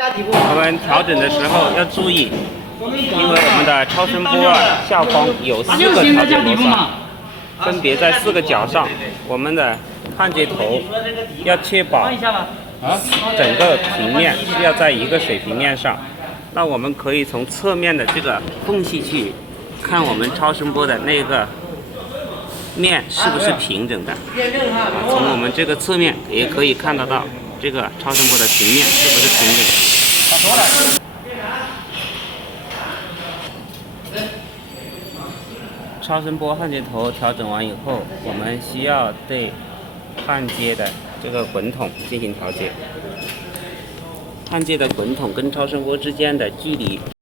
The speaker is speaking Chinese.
我们调整的时候要注意，因为我们的超声波下方有4个调节螺栓，分别在4个角上。我们的焊接头要确保整个平面是要在一个水平面上。那我们可以从侧面的这个缝隙去看我们超声波的那个面是不是平整的。从我们这个侧面也可以看得到这个超声波的平面是不是平整的。超声波焊接头调整完以后，我们需要对焊接的这个滚筒进行调节。焊接的滚筒跟超声波之间的距离